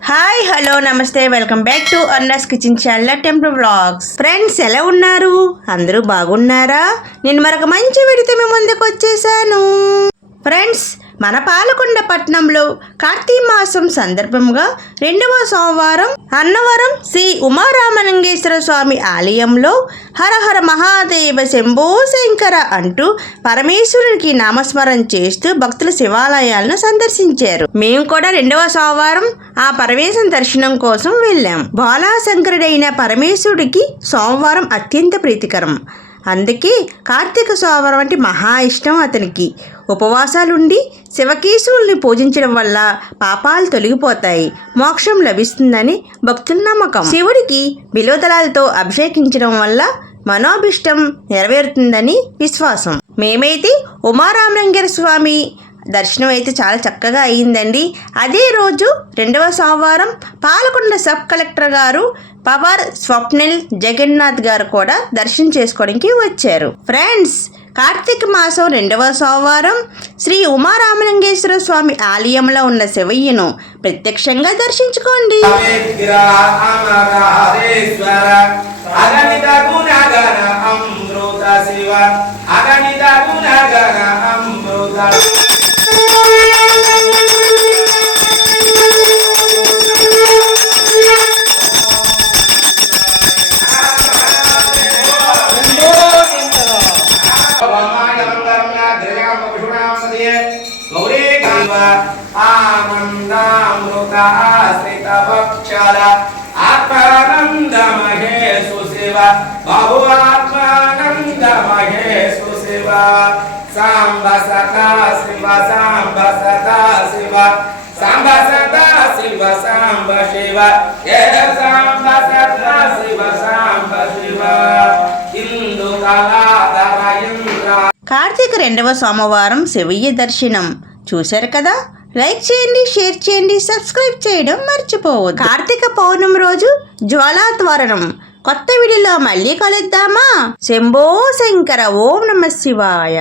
Hi hello namaste welcome back to Anna's kitchen చల్ల temple vlogs friends ఎలా ఉన్నారు? అందరూ బాగున్నారా? నేను మరొక మంచి వీడియోతో మీ ముందుకు మన పాలకొండ పట్టణంలో కార్తీక మాసం సందర్భంగా రెండవ సోమవారం అన్నవరం శ్రీ ఉమారామలింగేశ్వర స్వామి ఆలయంలో హరహర మహాదేవ శంభో శంకర అంటూ పరమేశ్వరునికి నామస్మరణ చేస్తూ భక్తుల శివాలయాలను సందర్శించారు. మేము కూడా రెండవ సోమవారం ఆ పరమేశ్వర దర్శనం కోసం వెళ్ళాం. బాలాశంకరుడైన పరమేశ్వరుడికి సోమవారం అత్యంత ప్రీతికరం. అందుకే కార్తీక సోమవారం అంటే మహా ఇష్టం అతనికి. ఉపవాసాలుండి శివకేశవుల్ని పూజించడం వల్ల పాపాలు తొలగిపోతాయి. మోక్షం లభిస్తుందని భక్తుల నమ్మకం. శివుడికి బిలోదలాలతో అభిషేకించడం వల్ల మనోభిష్టం నెరవేరుతుందని విశ్వాసం. మేమైతే ఉమారామలింగర స్వామి దర్శనం అయితే చాలా చక్కగా అయ్యిందండి. అదే రోజు రెండవ సోమవారం పాలకొండ సబ్ కలెక్టర్ గారు పవర్ స్వప్నిల్ జగన్నాథ్ గారు కూడా దర్శనం చేసుకోవడానికి వచ్చారు. ఫ్రెండ్స్ కార్తీక మాసం రెండవ సోమవారం శ్రీ ఉమారామలింగేశ్వర స్వామి ఆలయంలో ఉన్న శివయ్యను ప్రత్యక్షంగా దర్శించుకోండి. అగణిత గుణగణ అమృత శివ. అగణిత గుణగణ ఆనందామృత ఆశ్రిత భక్షల ఆత్మానందమహే సుశివ బహు ఆత్మానందమహే సుశివ సాంబ సదా శివ సాంబ సదా శివ సాంబ సదా శివ సాంబ శివ ఏ సాంబ సదా శివ సాంబ శివ ఇందు కళాధర కార్తీక రెండవ సోమవారం శివయ్య దర్శనం. చూశారు కదా? లైక్ చేయండి షేర్ చేయండి సబ్స్క్రైబ్ చేయడం మర్చిపోవద్దు. కార్తీక పౌర్ణమి రోజు జ్వాలాత్వరణం కొత్త వీడియోలో మళ్ళీ కలుద్దామా? శంభో శంకర ఓం నమ శివాయ.